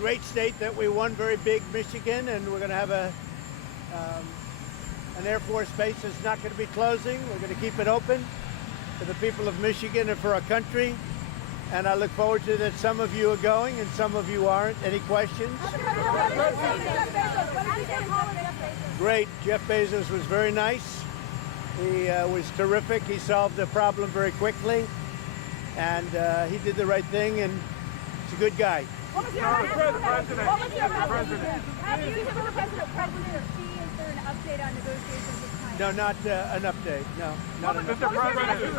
great state that we won, very big Michigan, and we're going to have an Air Force base that's not going to be closing. We're going to keep it open for the people of Michigan and for our country. And I look forward to that. Some of you are going and some of you aren't. Any questions? Great. Jeff Bezos was very nice. He was terrific. He solved the problem very quickly. And he did the right thing, and he's a good guy. What was your message? Have you given the president see? Is there an update on negotiations with China? No, not an update. No, not an update. Mr. President,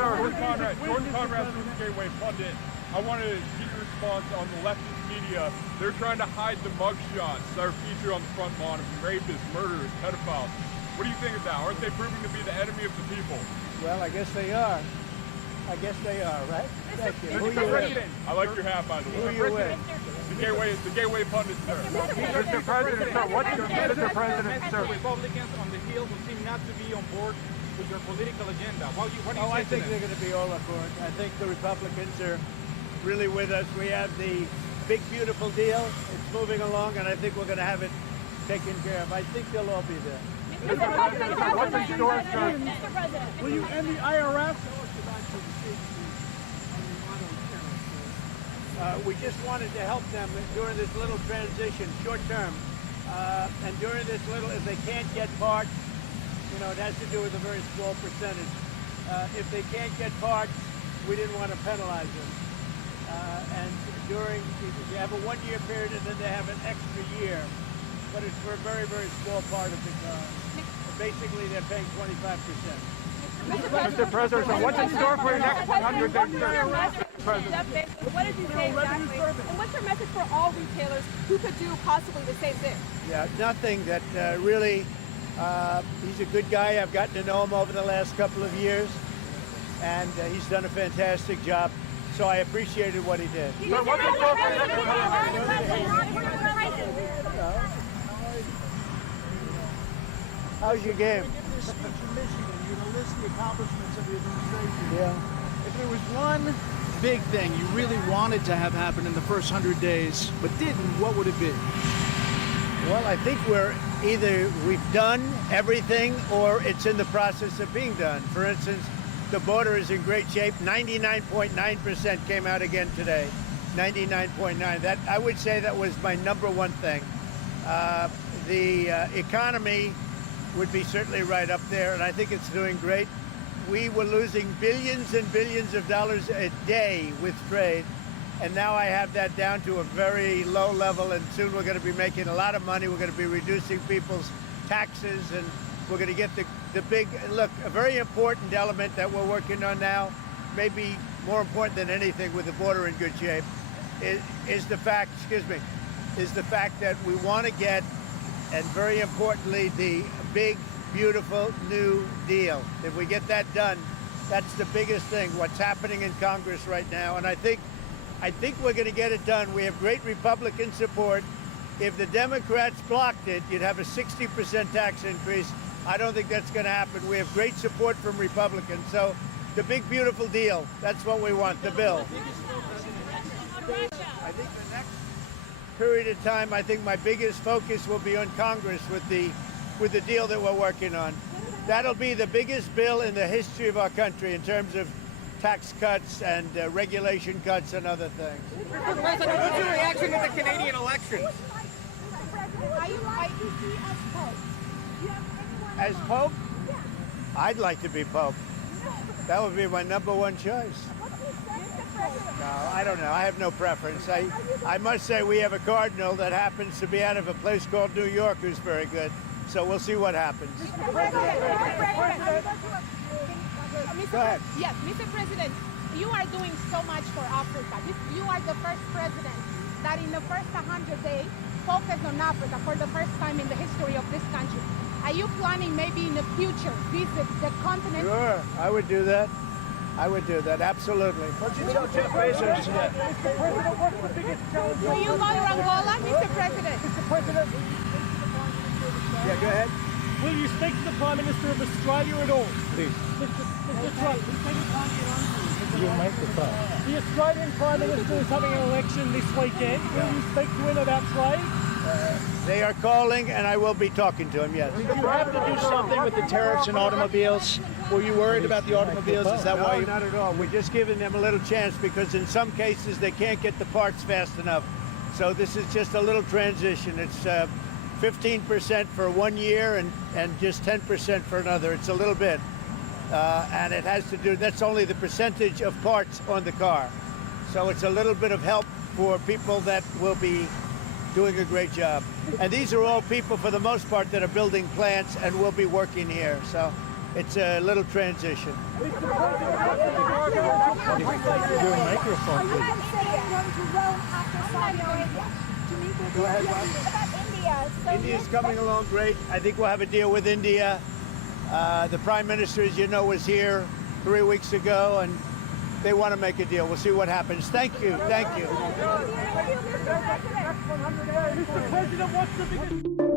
Jordan Conrad from the Gateway Pundit. I wanted to get your response on the leftist media. They're trying to hide the mugshots that are featured on the front lawn of rapists, murderers, pedophiles. What do you think of that? Aren't they proving to be the enemy of the people? Well, I guess they are. I guess they are, right? Thank you. Who Mr. you President, I like your hat, by the way. Who you with? The Gateway Pundit, sir. Mr. President, sir, what's your Mr. President, sir? Republicans on the Hill who seem not to be on board with your political agenda. What do you say I to think them? they're going to be all on board. I think the Republicans are really with us. We have the big, beautiful deal. It's moving along, and I think we're going to have it taken care of. I think they'll all be there. Mr. President, what's in store, sir? Mr. President. Will you end the IRS? We just wanted to help them during this little transition, short term. And during this little, if they can't get parts, it has to do with a very small percentage. If they can't get parts, we didn't want to penalize them. And you have a 1-year period and then they have an extra year. But it's for a very, very small part of the car. Basically, they're paying 25%. Mr. President, sir, what's in store for your next 100 days, sir? President. What did you say exactly? And what's your message for all retailers who could do possibly the same thing? Yeah, nothing that really, he's a good guy. I've gotten to know him over the last couple of years, and he's done a fantastic job. So I appreciated what he did. Sir, what's in store for your next 100 days? How's your game? Give this speech in Michigan. You're going to list the accomplishments of the administration. Yeah. If there was one big thing you really wanted to have happen in the first 100 days, but didn't, what would it be? Well, I think we've done everything or it's in the process of being done. For instance, the border is in great shape. 99.9% came out again today. 99.9. That I would say that was my number one thing. The economy would be certainly right up there, and I think it's doing great. We were losing billions and billions of dollars a day with trade, and now I have that down to a very low level, and soon we're going to be making a lot of money. We're going to be reducing people's taxes, and we're going to get the big, look, a very important element that we're working on now, maybe more important than anything with the border in good shape, is the fact that we want to get, and very importantly, the big, beautiful new deal. If we get that done, that's the biggest thing, what's happening in Congress right now. And I think we're going to get it done. We have great Republican support. If the Democrats blocked it, you'd have a 60% tax increase. I don't think that's going to happen. We have great support from Republicans. So the big, beautiful deal, that's what we want, the bill. I think the next period of time, I think my biggest focus will be on Congress with the deal that we're working on. That'll be the biggest bill in the history of our country in terms of tax cuts and regulation cuts and other things. Mr. President, what's your reaction to the Canadian elections? Are you like to see as Pope? Do you have anyone As Pope? I'd like to be Pope. That would be my number one choice. No, I don't know. I have no preference. I must say we have a cardinal that happens to be out of a place called New York who's very good. So we'll see what happens. Go ahead. Yes, Mr. President, you are doing so much for Africa. You are the first president that in the first 100 days focused on Africa for the first time in the history of this country. Are you planning maybe in the future visit the continent? Sure, I would do that. I would do that, absolutely. What you tell Jeff Bezos today? Mr. President, what's the biggest challenge? Will you go to Angola, Mr. President? Mr. President, Yeah, go ahead. will you speak to the Prime Minister of Australia at all? Please. Mr. Trump, we take it on. The Australian Prime Minister is having an election this weekend. Will you speak to him about trade? They are calling, and I will be talking to him, yes. Did you have to do something with the tariffs and automobiles? Were you worried about the automobiles? Is that why No, you... not at all. We're just giving them a little chance because in some cases they can't get the parts fast enough. So this is just a little transition. It's 15% for 1 year and just 10% for another. It's a little bit. And it has to do, that's only the percentage of parts on the car. So it's a little bit of help for people that will be doing a great job. And these are all people, for the most part, that are building plants and will be working here. So it's a little transition. Are you considering going to Rome after Saudi Arabia to meet with Go ahead, about India? So India's coming along great. I think we'll have a deal with India. The Prime Minister, as you know, was here 3 weeks ago, and they want to make a deal. We'll see what happens. Thank you. Thank you. Mr. President, what's the biggest...